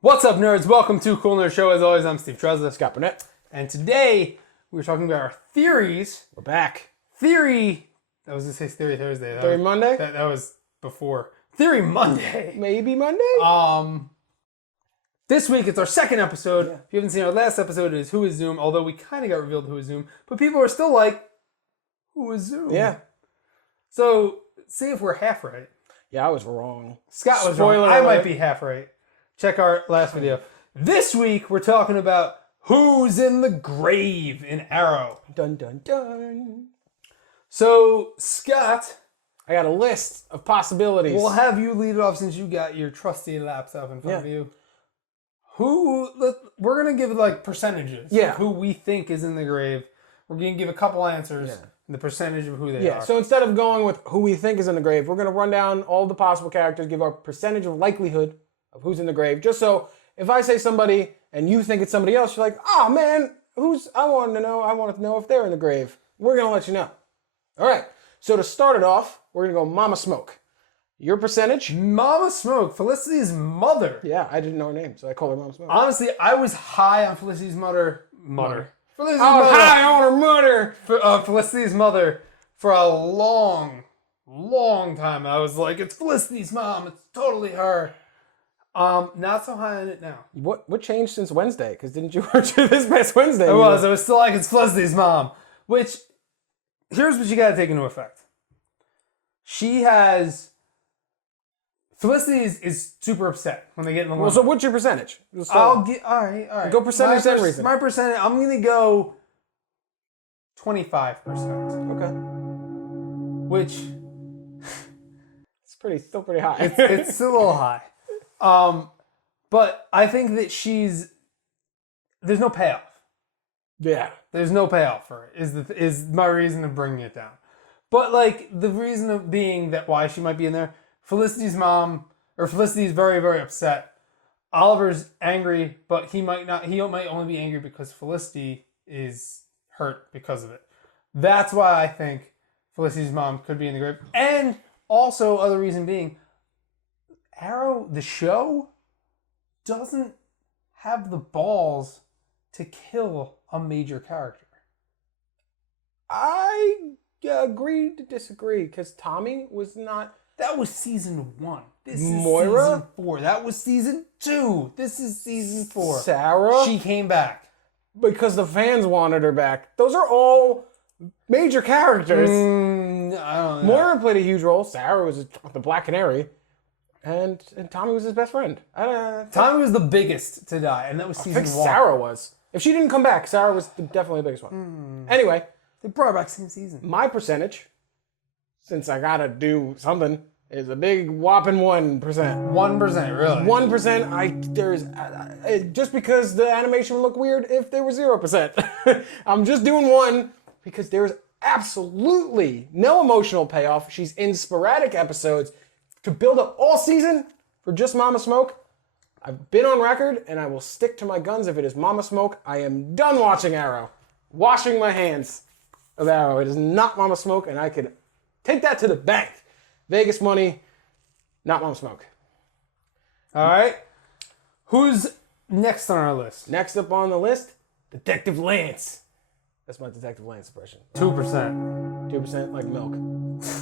What's up, nerds? Welcome to Cool Nerd Show. As always, I'm Steve Trezza. Scott Burnett. And today, we're talking about our theories. We're back. Theory... That was just Theory Thursday. Theory Monday? That was before. Theory Monday. Maybe Monday? This week, it's our second episode. Yeah. If you haven't seen our last episode, it is Who is Zoom? Although we kind of got revealed Who is Zoom. But people are still like, Who is Zoom? Yeah. So, see if we're half right. Yeah, I was wrong. Scott was wrong. I might be half right. Check our last video. This week, we're talking about Who's in the Grave in Arrow. Dun, dun, dun. So, Scott... I got a list of possibilities. We'll have you lead it off since you got your trusty laptop in front of you. We're going to give like percentages of who we think is in the grave. We're going to give a couple answers and the percentage of who they are. So instead of going with who we think is in the grave, we're going to run down all the possible characters, give our percentage of likelihood of who's in the grave. Just so if I say somebody and you think it's somebody else, you're like, oh man, I wanted to know if they're in the grave. We're going to let you know. All right. So to start it off, we're going to go Mama Smoke. Your percentage? Mama Smoke, Felicity's mother. Yeah, I didn't know her name, so I called her Mama Smoke. Honestly, I was high on Felicity's mother. Felicity's I was high on her mother. Felicity's mother for a long, long time. I was like, it's Felicity's mom. It's totally her. Not so high on it now. What changed since Wednesday? Because didn't you watch it this past Wednesday? I was still like, it's Felicity's mom. Which, here's what you got to take into effect. Felicity is super upset when they get in the line. Well, so what's your percentage? All right. Go percentage then reason. My percentage, I'm going to go 25%. Okay. Which... it's still pretty high. It's still a little high. But I think that there's no payoff. Yeah. There's no payoff for it, is my reason of bringing it down. But, like, the reason of being that why she might be in there, Felicity's very, very upset. Oliver's angry, but he might only be angry because Felicity is hurt because of it. That's why I think Felicity's mom could be in the grave. And also, other reason being, Arrow, the show, doesn't have the balls to kill a major character. I agree to disagree, because Tommy was not... That was season 1. This is Moira? Season 4. That was season 2. This is season 4. Sarah? She came back. Because the fans wanted her back. Those are all major characters. I don't know. Moira played a huge role. Sarah was the Black Canary. And Tommy was his best friend. Tommy was the biggest to die, and that was season 1. Sarah was. If she didn't come back, Sarah was definitely the biggest one. Anyway. They brought her back same season. My percentage, since I gotta do something, is a big whopping 1%. 1%, really? 1%. Just because the animation would look weird if there was 0%. I'm just doing 1 because there's absolutely no emotional payoff. She's in sporadic episodes to build up all season for just Mama Smoke. I've been on record, and I will stick to my guns. If it is Mama Smoke, I am done watching Arrow. Washing my hands of Arrow. It is not Mama Smoke, and I could take that to the bank. Vegas money, not Mama Smoke. All right. Who's next on our list? Next up on the list, Detective Lance. That's my Detective Lance impression. 2%. 2% like milk.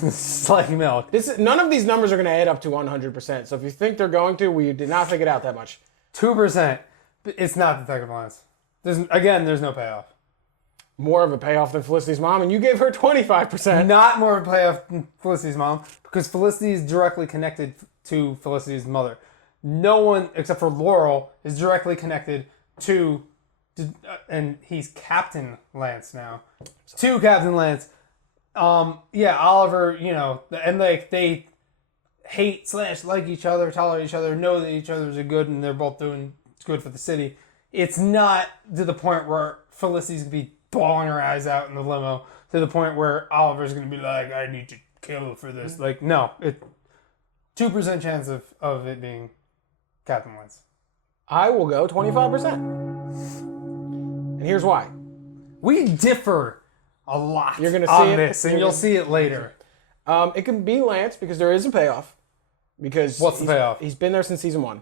It's like milk. None of these numbers are going to add up to 100%. So if you think they're going to, we did not think it out that much. 2%. It's not Detective Lance. There's no payoff. More of a payoff than Felicity's mom, and you gave her 25%. Not more of a payoff than Felicity's mom, because Felicity is directly connected to Felicity's mother. No one, except for Laurel, is directly connected to and he's Captain Lance now. To Captain Lance. Oliver, and they hate / like each other, tolerate each other, know that each other's are good, and they're both doing good for the city. It's not to the point where Felicity's going to be bawling her eyes out in the limo, to the point where Oliver's going to be like, I need to kill for this. Like, no. 2% chance of it being Captain Lance. I will go 25%. And here's why. We differ a lot You're gonna see on it. this, and you'll see it later. It can be Lance because there is a payoff. Because What's the payoff? He's been there since season 1.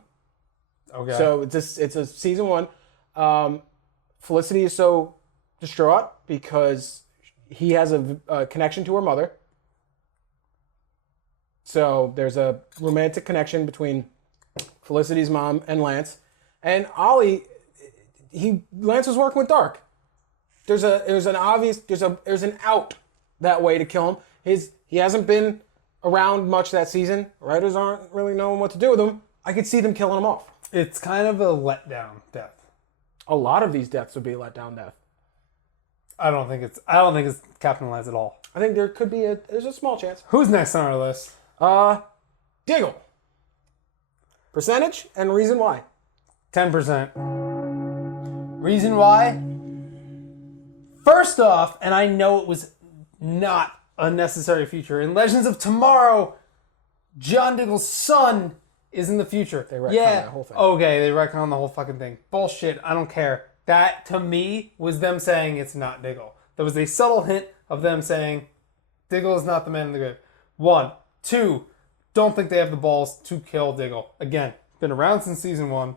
Okay. So it's a season 1. Felicity is so distraught because he has a connection to her mother. So there's a romantic connection between Felicity's mom and Lance. And Ollie, Lance was working with Dark. There's an out that way to kill him. He hasn't been around much that season. Writers aren't really knowing what to do with him. I could see them killing him off. It's kind of a letdown death. A lot of these deaths would be a letdown death. I don't think it's Captain Lance at all. I think there could be there's a small chance. Who's next on our list? Diggle. Percentage and reason why. 10%. Reason why? First off, and I know it was not a necessary feature, in Legends of Tomorrow, John Diggle's son is in the future. They retcon the whole thing. Okay, they retcon the whole fucking thing. Bullshit, I don't care. That, to me, was them saying it's not Diggle. There was a subtle hint of them saying Diggle is not the man in the grave. 1. 2, don't think they have the balls to kill Diggle. Again, been around since season 1.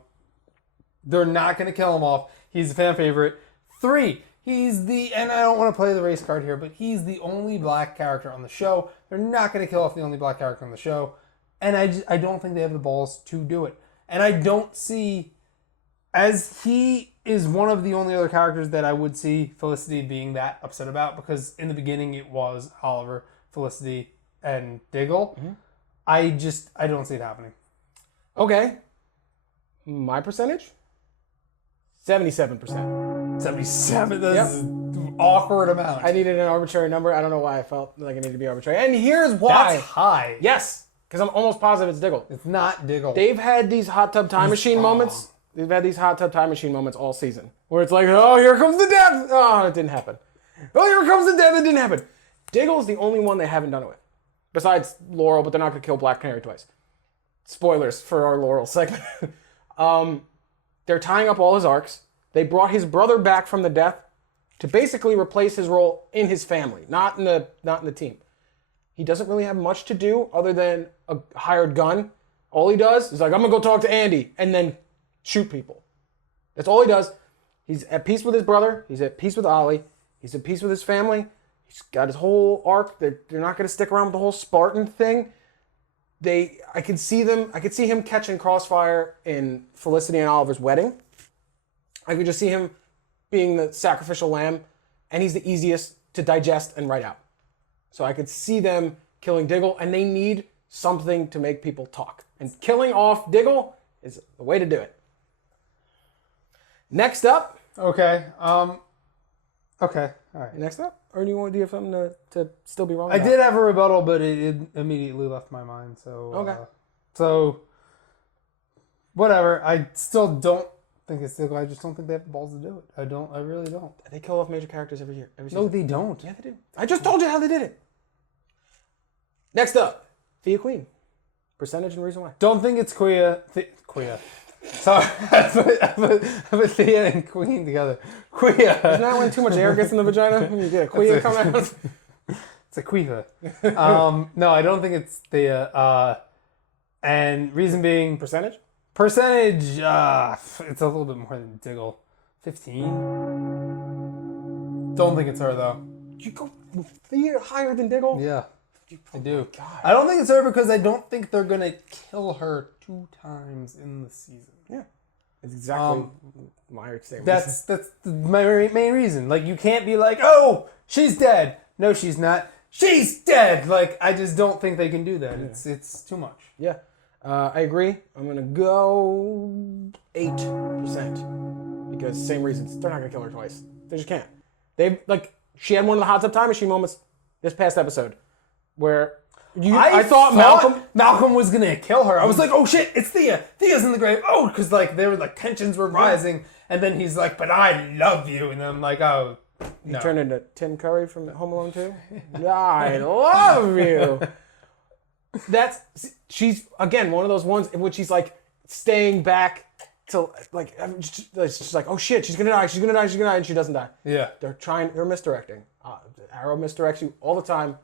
They're not going to kill him off. He's a fan favorite. 3, and I don't want to play the race card here, but he's the only black character on the show. They're not going to kill off the only black character on the show. And I don't think they have the balls to do it. And I don't see, as he is one of the only other characters that I would see Felicity being that upset about, because in the beginning it was Oliver, Felicity, and Diggle. Mm-hmm. I don't see it happening. Okay. My percentage? 77%. 77? That's an awkward amount. I needed an arbitrary number. I don't know why I felt like it needed to be arbitrary. And here's why. That's high. Yes. Because I'm almost positive it's Diggle. It's not Diggle. They've had these hot tub time machine moments. They've had these hot tub time machine moments all season. Where it's like, oh, here comes the death. Oh, it didn't happen. Oh, here comes the death. It didn't happen. Diggle's the only one they haven't done it with. Besides Laurel, but they're not going to kill Black Canary twice. Spoilers for our Laurel segment. They're tying up all his arcs. They brought his brother back from the death to basically replace his role in his family, not in the team. He doesn't really have much to do other than a hired gun. All he does is like, I'm going to go talk to Andy and then shoot people. That's all he does. He's at peace with his brother. He's at peace with Ollie. He's at peace with his family. He's got his whole arc. They're not going to stick around with the whole Spartan thing. I could see him catching Crossfire in Felicity and Oliver's wedding. I could just see him being the sacrificial lamb, and he's the easiest to digest and write out. So I could see them killing Diggle, and they need something to make people talk. And killing off Diggle is the way to do it. Next up. Okay. Okay. All right. Next up? Or do you have something to still be wrong I about? did have a rebuttal, but it immediately left my mind. So okay. So whatever. I still don't think it's Diggle. I just don't think they have the balls to do it. I really don't. They kill off major characters every year. Every season. No, they don't. Yeah, they do. I just told you how they did it. Next up, Thea Queen. Percentage and reason why. Don't think it's Quia. Sorry, I put Thea and Queen together. Quia. Isn't that when too much air gets in the vagina? You get a Quia come out? It's a Quia. No, I don't think it's Thea. And reason being... Percentage? It's a little bit more than Diggle. 15? Don't think it's her, though. You go Thea higher than Diggle? Yeah, I do. God. I don't think it's her because I don't think they're going to kill her 2 times in the season. Yeah. It's exactly my same That's my main reason. Like, you can't be like, oh, she's dead. No, she's not. She's dead. Like, I just don't think they can do that. Yeah. It's too much. Yeah. I agree. I'm going to go 8%. Because same reasons. They're not going to kill her twice. They just can't. She had one of the hot tub time machine moments this past episode where I thought Malcolm was going to kill her. I was like, oh shit, it's Thea. Thea's in the grave. Oh, because there were tensions were rising. And then he's like, but I love you. And I'm like, oh, no. He turned into Tim Curry from Home Alone 2. I love you. She's, again, one of those ones in which she's like staying back till it's just like, oh shit, she's gonna die, and she doesn't die. Yeah. They're misdirecting. Arrow misdirects you all the time.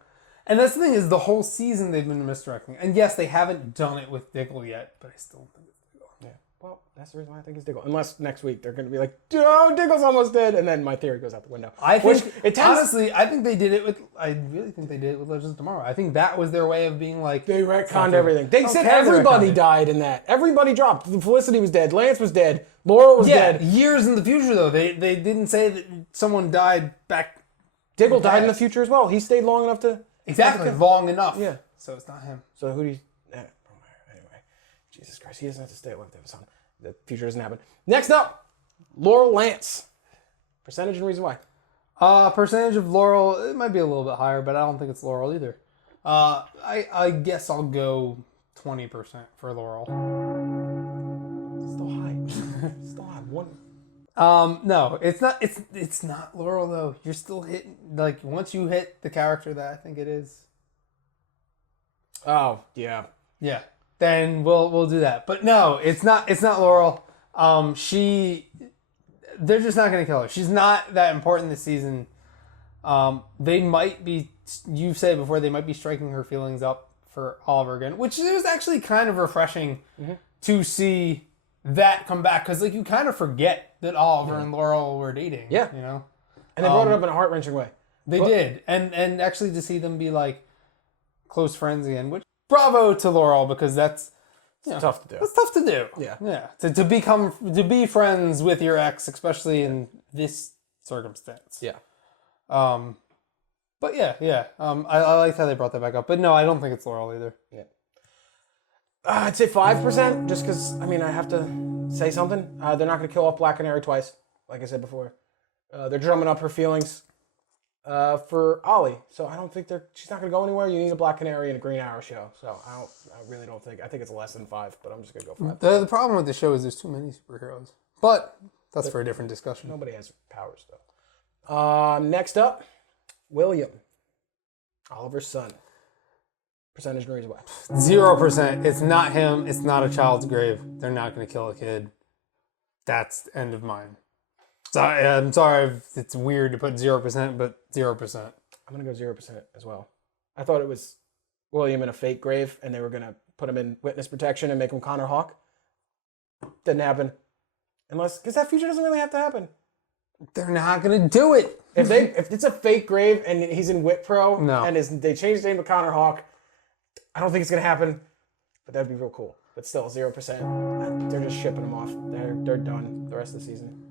And that's the thing is the whole season they've been misdirecting. And yes, they haven't done it with Diggle yet, but I still don't think it's Diggle. Yeah. Well, that's the reason why I think it's Diggle. Unless next week they're going to be like, oh, Diggle's almost dead, and then my theory goes out the window. I think, honestly, I think they did it with, I really think they did it with Legends of Tomorrow. I think that was their way of being like... They retconned everything. They said everybody died in that. Everybody dropped. Felicity was dead. Lance was dead. Laurel was dead. Years in the future, though. They didn't say that someone died back... Diggle died in the future as well. He stayed long enough to... Exactly, long enough. Yeah. So it's not him. So who do you... Anyway, Jesus Christ, he doesn't have to stay alive to have a son. The future doesn't happen. Next up, Laurel Lance. Percentage and reason why. Percentage of Laurel, it might be a little bit higher, but I don't think it's Laurel either. I guess I'll go 20% for Laurel. Still high. Still high. One. No, it's not. It's not Laurel though. You're still hitting like once you hit the character that I think it is. Oh yeah. Yeah. Then we'll do that. But no, it's not. It's not Laurel. They're just not going to kill her. She's not that important this season. They might be. You said before they might be striking her feelings up for Oliver again, which was actually kind of refreshing to see that come back because like you kind of forget that Oliver and Laurel were dating. Yeah, you know, and they brought it up in a heart-wrenching way. They did, and actually to see them be like close friends again, which bravo to Laurel because that's tough to do. It's tough to do. Yeah, yeah. To be friends with your ex, especially in this circumstance. Yeah. But yeah. I liked how they brought that back up, but no, I don't think it's Laurel either. Yeah. I'd say 5%, just because, I mean, I have to say something. They're not going to kill off Black Canary twice, like I said before. They're drumming up her feelings for Ollie. So I don't think she's not going to go anywhere. You need a Black Canary and a Green Arrow show. So I really don't think, I think it's less than 5, but I'm just going to go 5. The problem with the show is there's too many superheroes. But that's for a different discussion. Nobody has powers, though. Next up, William. Oliver's son. Percentage and reason why. 0%. It's not him. It's not a child's grave. They're not going to kill a kid. That's the end of mine. I'm sorry if it's weird to put 0%, but 0%. I'm going to go 0% as well. I thought it was William in a fake grave, and they were going to put him in witness protection and make him Connor Hawk. Didn't happen. Because that future doesn't really have to happen. They're not going to do it. If it's a fake grave and he's in Wit Pro, and they changed his name to Connor Hawk, I don't think it's going to happen, but that'd be real cool. But still, 0%. They're just shipping them off. They're done the rest of the season.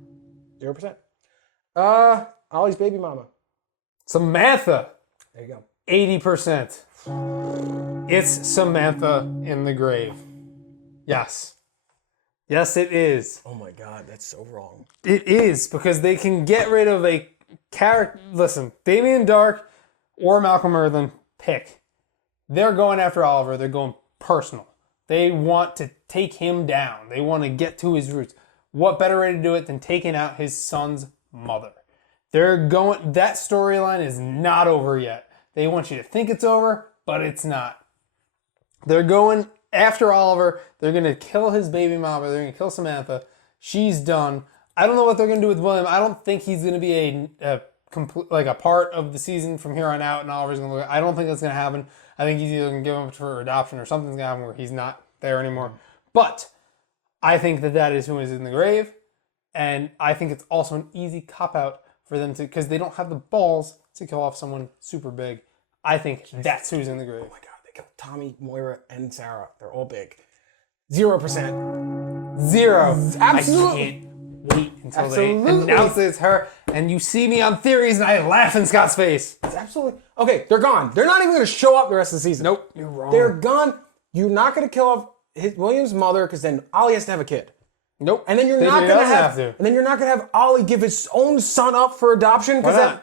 0%. Ollie's baby mama. Samantha. There you go. 80%. It's Samantha in the grave. Yes. Yes, it is. Oh my God, that's so wrong. It is, because they can get rid of a character. Listen, Damien Dark or Malcolm Merlin, pick. They're going after Oliver. They're going personal. They want to take him down. They want to get to his roots. What better way to do it than taking out his son's mother? That storyline is not over yet. They want you to think it's over, but it's not. They're going after Oliver. They're going to kill his baby mama. They're going to kill Samantha. She's done. I don't know what they're going to do with William. I don't think he's going to be a part of the season from here on out, and Oliver's going to look. I don't think that's going to happen. I think he's either going to give him for adoption or something's going to happen where he's not there anymore. But I think that is who is in the grave, and I think it's also an easy cop-out for them to, because they don't have the balls to kill off someone super big. I think that's who's in the grave. Oh my God, they killed Tommy, Moira, and Sarah. They're all big. 0%. 0. Absolutely. I can't wait until they announce it's her, and you see me on theories, and I laugh in Scott's face. It's absolutely... Okay, they're gone. They're not even going to show up the rest of the season. Nope, you're wrong. They're gone. You're not going to kill off William's mother, because then Ollie has to have a kid. Nope. And then you're not going to have and then you're not going to have Ollie give his own son up for adoption, because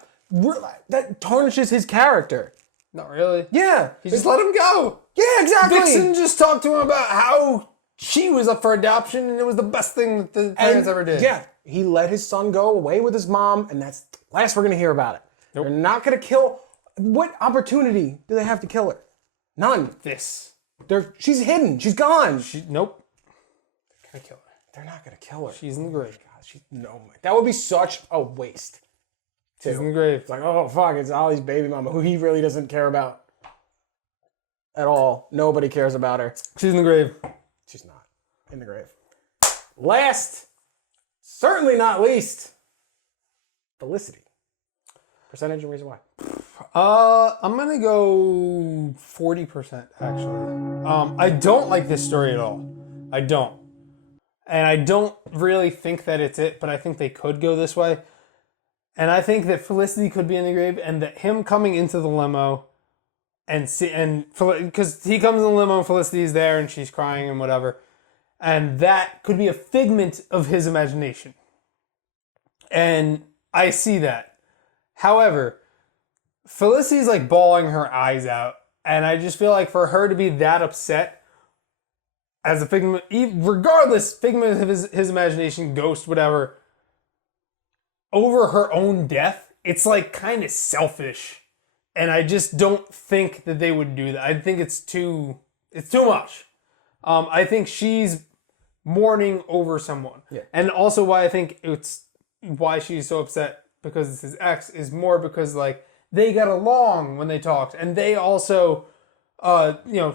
that tarnishes his character. Not really. Yeah. He just let him go. Yeah, exactly. Vixen just talked to him about how she was up for adoption, and it was the best thing that the parents ever did. Yeah. He let his son go away with his mom, and that's the last we're going to hear about it. Nope. They're not going to kill... What opportunity do they have to kill her? None. She's hidden. She's gone. Nope. They're going to kill her. They're not going to kill her. She's in the grave. God, that would be such a waste. She's in the grave. It's like, oh, fuck, it's Ollie's baby mama, who he really doesn't care about. at all. Nobody cares about her. She's in the grave. She's not in the grave. Last, certainly not least, Felicity. Percentage and reason why. I'm gonna go 40% actually. I don't like this story at all. I don't. And I don't really think that it's it, but I think they could go this way. And I think that Felicity could be in the grave, and that him coming into the limo because he comes in the limo and Felicity's there and she's crying and whatever. And that could be a figment of his imagination. And I see that. However, Felicity's like bawling her eyes out. And I just feel like for her to be that upset as a figment, regardless, figment of his imagination, ghost, whatever, over her own death, it's like kind of selfish. And I just don't think that they would do that. I think it's too much. I think she's mourning over someone. Yeah. And also why I think why she's so upset because it's his ex is more because like they got along when they talked, and they also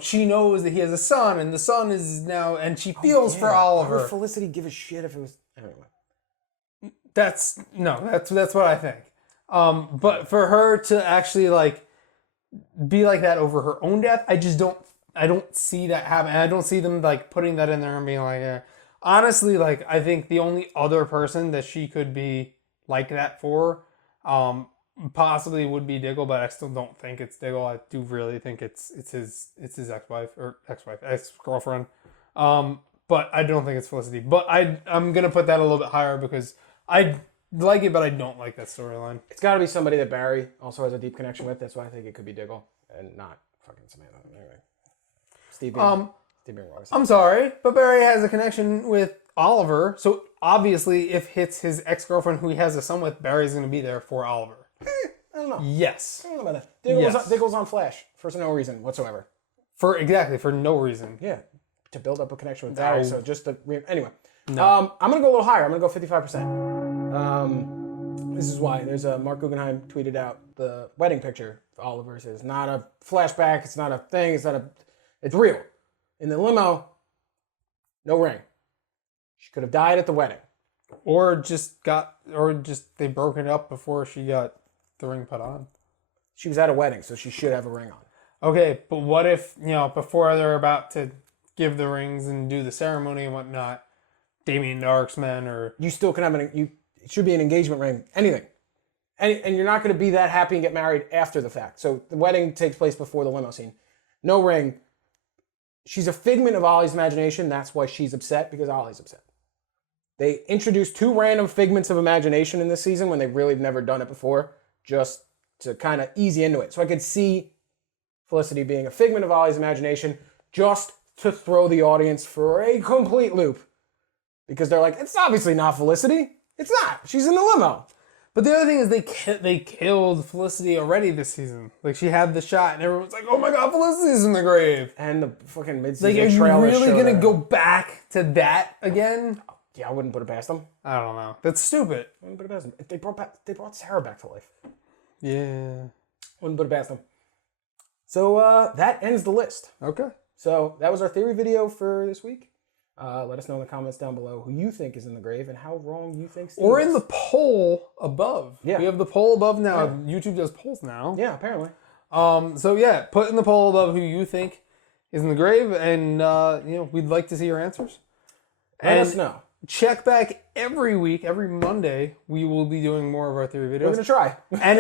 she knows that he has a son, and the son is now, and she feels for Oliver. Why would Felicity give a shit if it was anyway? That's what I think. But for her to actually like be like that over her own death, I don't see that happen. I don't see them like putting that in there and being like, honestly, like I think the only other person that she could be like that for, possibly would be Diggle, but I still don't think it's Diggle. I do really think it's his ex-girlfriend. But I don't think it's Felicity. But I'm gonna put that a little bit higher because I like it, but I don't like that storyline. It's got to be somebody that Barry also has a deep connection with. That's why I think it could be Diggle and not fucking Samantha. Anyway, Steve. I'm sorry, but Barry has a connection with Oliver, so obviously, if it's his ex-girlfriend who he has a son with, Barry's going to be there for Oliver. I don't know. Yes. I don't know about that. Diggle's on Flash for no reason whatsoever. For no reason. Yeah, to build up a connection with Barry. So just to anyway. No. I'm going to go a little higher. I'm going to go 55%. This is why. There's a Mark Guggenheim tweeted out the wedding picture of Oliver. Says not a flashback. It's not a thing. It's real. In the limo, no ring. She could have died at the wedding. Or they broke it up before she got the ring put on. She was at a wedding, so she should have a ring on. Okay, but what if, before they're about to give the rings and do the ceremony and whatnot, Damien Dark's men or... You still can have it should be an engagement ring. Anything. And you're not going to be that happy and get married after the fact. So the wedding takes place before the limo scene. No ring. She's a figment of Ollie's imagination. That's why she's upset, because Ollie's upset. They introduced 2 random figments of imagination in this season when they really have never done it before, just to kind of ease you into it. So I could see Felicity being a figment of Ollie's imagination just to throw the audience for a complete loop. Because they're like, it's obviously not Felicity. It's not. She's in the limo. But the other thing is they killed Felicity already this season. Like, she had the shot, and everyone's like, oh my god, Felicity's in the grave. And the fucking mid-season are you trailer really going to go back to that again? Yeah, I wouldn't put it past them. I don't know. That's stupid. I wouldn't put it past them. They brought Sarah back to life. Yeah. Wouldn't put it past them. So that ends the list. Okay. So that was our theory video for this week. Let us know in the comments down below who you think is in the grave and how wrong you think Steve Or is. in the poll above. Yeah. We have the poll above now. Yeah. YouTube does polls now. Yeah, apparently. So yeah, put in the poll above who you think is in the grave, and we'd like to see your answers. Let us know. Check back every week, every Monday. We will be doing more of our theory videos. We're gonna try. And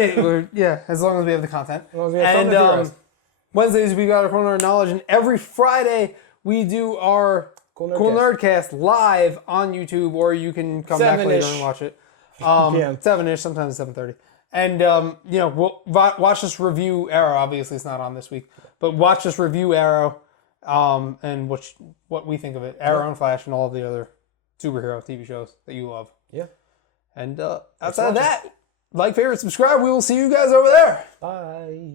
as long as we have the content. As long as we have something to Wednesdays we got our Cool Nerd Knowledge, and every Friday we do our Cool Nerdcast live on YouTube, or you can come back later and watch it. 7-ish, sometimes 7:30. And we'll watch us review Arrow. Obviously, it's not on this week, but watch us review Arrow, and what we think of it. Arrow and Flash and all of the other superhero TV shows that you love. Yeah. And outside of that, like, favorite, subscribe. We will see you guys over there. Bye.